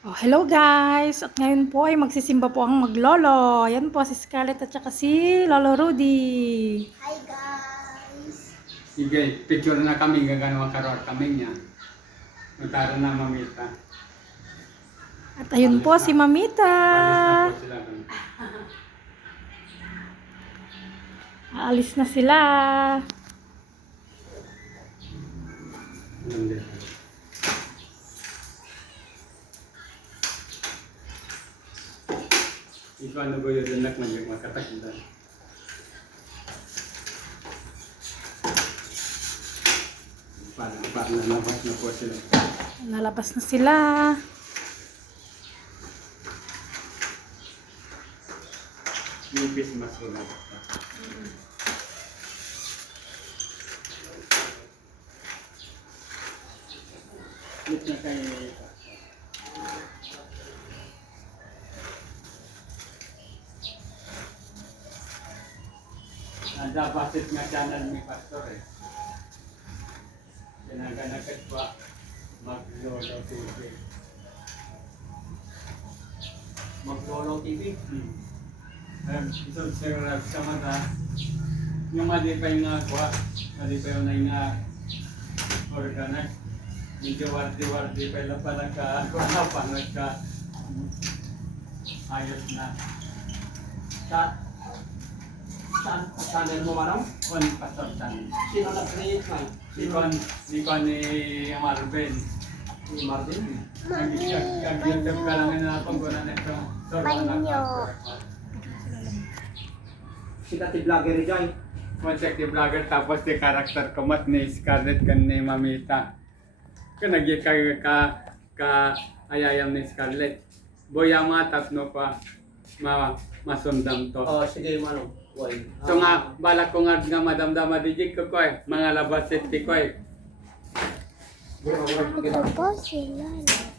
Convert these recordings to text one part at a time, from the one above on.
Oh, hello guys! At ngayon po ay magsisimba po ang maglolo. Ayan po si Scarlett at saka si Lolo Rudy. Hi guys! Sige, picture na kami, gagano karoon kami niya. Nagtara na mamita. At ayun po si Mamita. Palis na po sila. Aalis na sila. Ikaw ano ba yun din magkatakilan? Parang nalabas na po sila. Nalabas na sila. Nipis mas wala. Ito na kayo. Ada basit nga channel ni Pastor eh. Pinaganakat pa Maglolo TV. Maglolo TV? Ito sir sama na yung madipay nga kuha, madipay na nga organize. Medyo wardi-wardi pa lang pa nagka pa nagka ayos na. Saan channel mo manong? Kon Pastor Chan. Sino nag-create man? Ni Marvin. Si Marvin? Nag-YouTube ka lang na ako guna nito. Si Kati Vlogger Joy? Check the vlogger tapos the character ko mat ni Scarlett kan ni Mamita. Kanagi ka ayayam ni Scarlett. Boya tatno pa masundam to. Oh, sige manong. Boy. So nga balak ko nga madamdama dijik ko koy mga labas safety koy.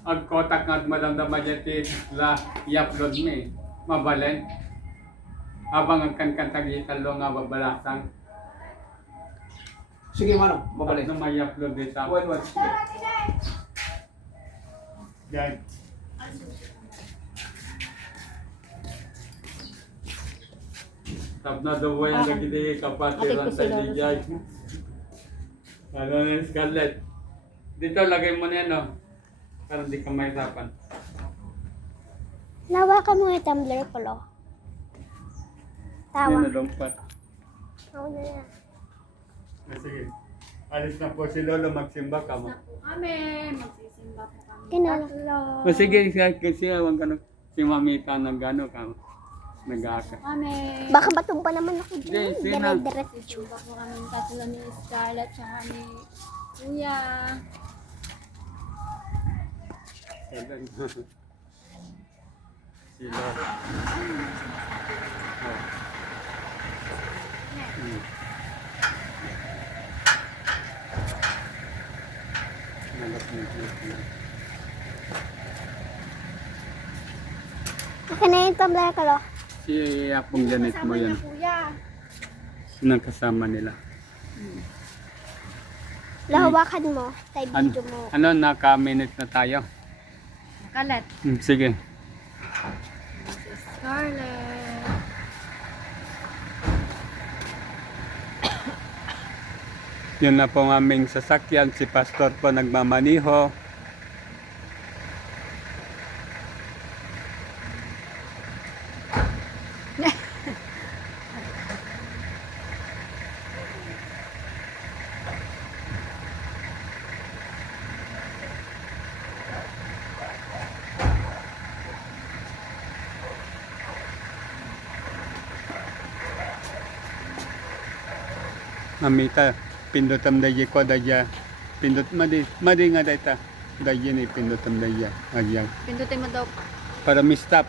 Ag kotak nga madamdama jati la i-upload mi mabalen. Abang ang tagitan lo nga babalasang. Sige manong, mabalik. Ano may upload dito? Wait. Sige. Yan. Tap na daw yung lagi di kapatiran sa DJ. Ano na yung Scarlett? Dito lagay mo na yan, no? Para di ka mahirapan. Nawakan mo yung tumbler ko, lo. Yan Tawa. na lompat. Ako na yan. Sige. Alis na po si Lolo, magsimba ka mo. Kami, magsisimba po kami. Kinala. O sige, kasi awang ka si Mamita nag-ano ka. Nag-aaka. Kami. Baka batumpa naman ako dyan. Sige na. Dire-diretso. Magsisimba po kami katulad ni Scarlett tsaka ni Kuya. Si Lolo. Oh. Okay na yung tumbler ko, lo. Si Apong Janet mo yan. Kuya. Sinang kasama nila. Lahawakan mo. Tayo video mo. Ano, naka-minute na tayo. Kalat. Sige. Scarlett. Yun na po ang aming sasakyan. Si Pastor po nagmamaniho. Mamita, pindutam dayi ko daya. Pindut madi nga dayta. Dayi ni pindutam daya. Ayan. Pindutin mo daw. Para mag-stop.